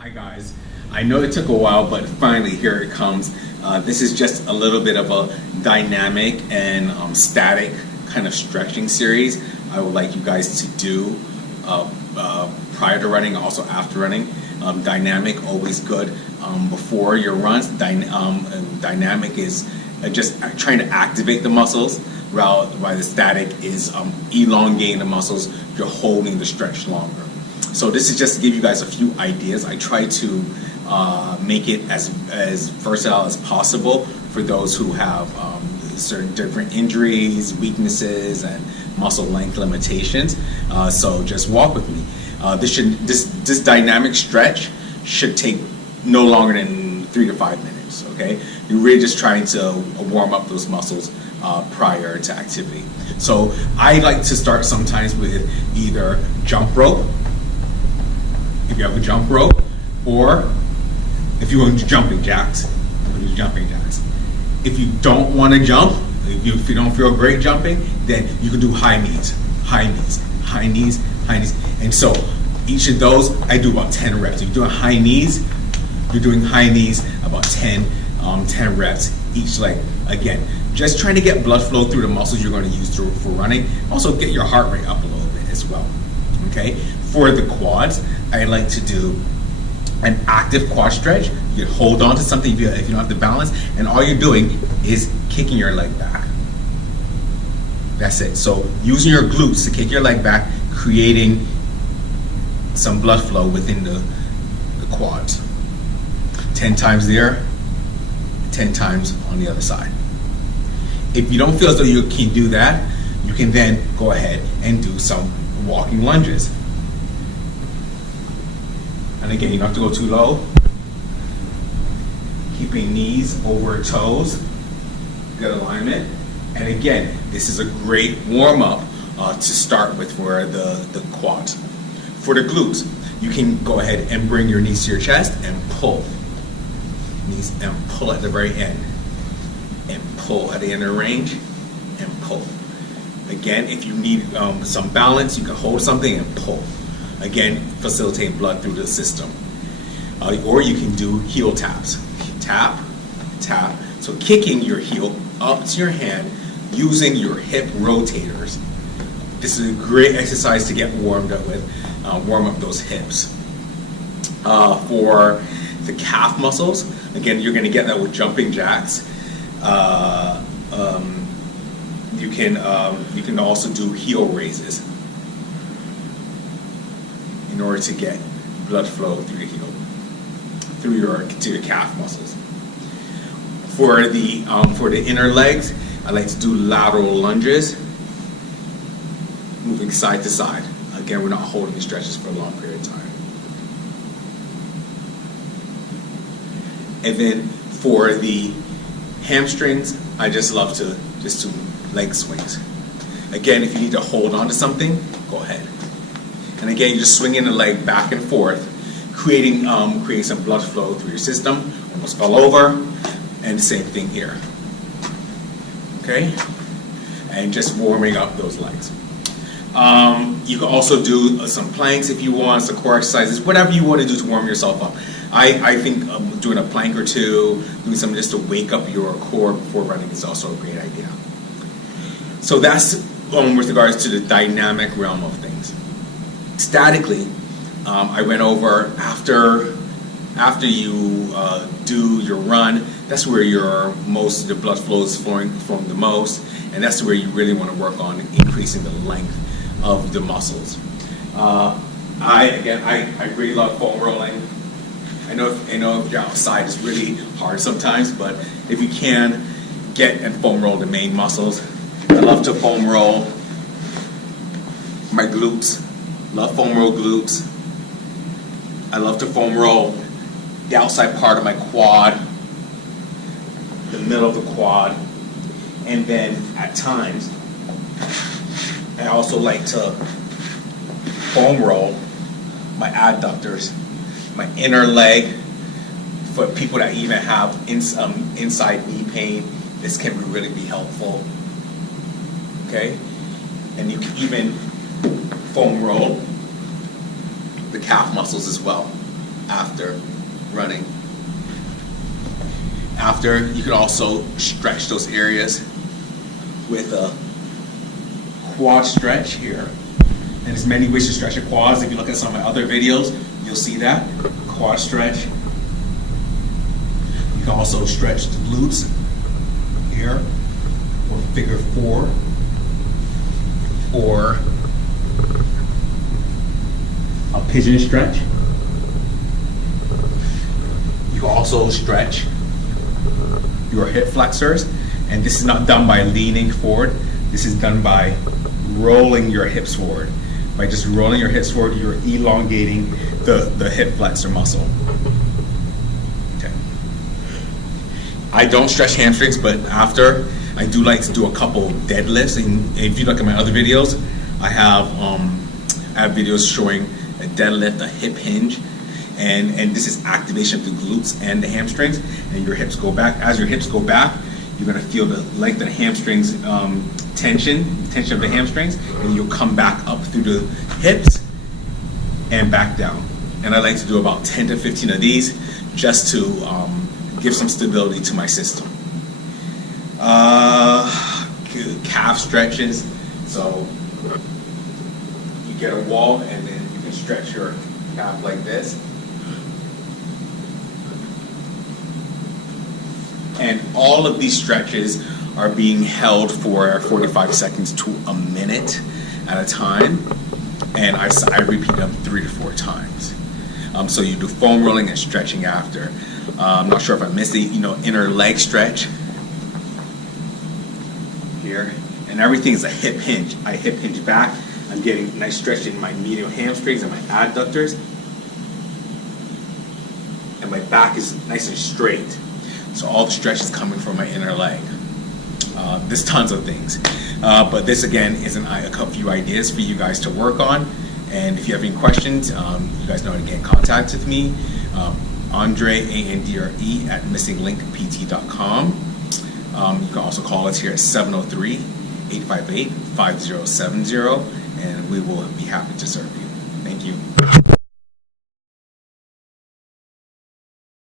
Hi guys, I know it took a while, but finally here it comes. This is just a little bit of a dynamic and static kind of stretching series I would like you guys to do prior to running, also after running. Dynamic, always good before your runs. Dynamic is just trying to activate the muscles, while the static is elongating the muscles. You're holding the stretch longer. So this is just to give you guys a few ideas. I try to make it as versatile as possible for those who have certain different injuries, weaknesses, and muscle length limitations. So just walk with me. This dynamic stretch should take no longer than 3 to 5 minutes. Okay, you're really just trying to warm up those muscles prior to activity. So I like to start sometimes with either jump rope, if you have a jump rope, or if you want to do jumping jacks, If you don't want to jump, if you don't feel great jumping, then you can do high knees. And so each of those, I do about 10 reps. If you're doing high knees, about 10 reps each leg. Again, just trying to get blood flow through the muscles you're going to use for running. Also get your heart rate up a little bit as well. Okay. For the quads, I like to do an active quad stretch. You hold on to something if you don't have the balance, and all you're doing is kicking your leg back. That's it. So using your glutes to kick your leg back, creating some blood flow within the quads. 10 times there, 10 times on the other side. If you don't feel as though you can do that, you can then go ahead and do some walking lunges. And again, you don't have to go too low. Keeping knees over toes, good alignment. And again, this is a great warm-up to start with for the quads. For the glutes, you can go ahead and bring your knees to your chest and pull. Knees and pull at the very end. And pull at the end of the range and pull. Again, if you need some balance, you can hold something and pull. Again, facilitate blood through the system. Or you can do heel taps. Tap, tap. So kicking your heel up to your hand using your hip rotators. This is a great exercise to get warmed up with. Warm up those hips. For the calf muscles, again, you're going to get that with jumping jacks. You can also do heel raises in order to get blood flow through the heel, to your calf muscles. For the inner legs, I like to do lateral lunges, moving side to side. Again, we're not holding the stretches for a long period of time. And then for the hamstrings, I just love to just do leg swings. Again, if you need to hold on to something, go ahead. And again, you're just swinging the leg back and forth, creating some blood flow through your system. Almost fell over, and the same thing here. Okay, and just warming up those legs. You can also do some planks if you want, some core exercises, whatever you want to do to warm yourself up. I think doing a plank or two, doing something just to wake up your core before running is also a great idea. So that's with regards to the dynamic realm of things. Statically, I went over after you do your run. That's where most of the blood flow is flowing the most, and that's where you really want to work on increasing the length of the muscles. I really love foam rolling. I know if you're outside, it's really hard sometimes, but if you can, get and foam roll the main muscles. I love to foam roll my glutes. Love foam roll glutes. I love to foam roll the outside part of my quad, the middle of the quad, and then at times I also like to foam roll my adductors, my inner leg. For people that even have inside knee pain, this can really be helpful. Okay, and you can even foam roll the calf muscles as well. after running. After, you could also stretch those areas with a quad stretch here. And there's many ways to stretch your quads. If you look at some of my other videos, you'll see that. Quad stretch. You can also stretch the glutes here, or figure 4, or a pigeon stretch. You can also stretch your hip flexors, and this is not done by leaning forward. This is done by rolling your hips forward. By just rolling your hips forward, you're elongating the hip flexor muscle. Okay. I don't stretch hamstrings, but after, I do like to do a couple deadlifts. And if you look at my other videos, I have videos showing a deadlift, a hip hinge, and this is activation of the glutes and the hamstrings, and your hips go back. As your hips go back, you're gonna feel the length of the hamstrings, tension of the hamstrings, and you'll come back up through the hips and back down. And I like to do about 10 to 15 of these just to give some stability to my system. Calf stretches. So you get a wall and then you can stretch your calf like this. And all of these stretches are being held for 45 seconds to a minute at a time. And I repeat them 3 to 4 times. So you do foam rolling and stretching after. I'm not sure if I missed the inner leg stretch here. And everything is a hip hinge. I hip hinge back. I'm getting nice stretch in my medial hamstrings and my adductors. And my back is nice and straight. So all the stretch is coming from my inner leg. There's tons of things. But this again is a few ideas for you guys to work on. And if you have any questions, you guys know how to get in contact with me. Andre, A-N-D-R-E, at missinglinkpt.com. You can also call us here at 703-858-5070, and we will be happy to serve you. Thank you.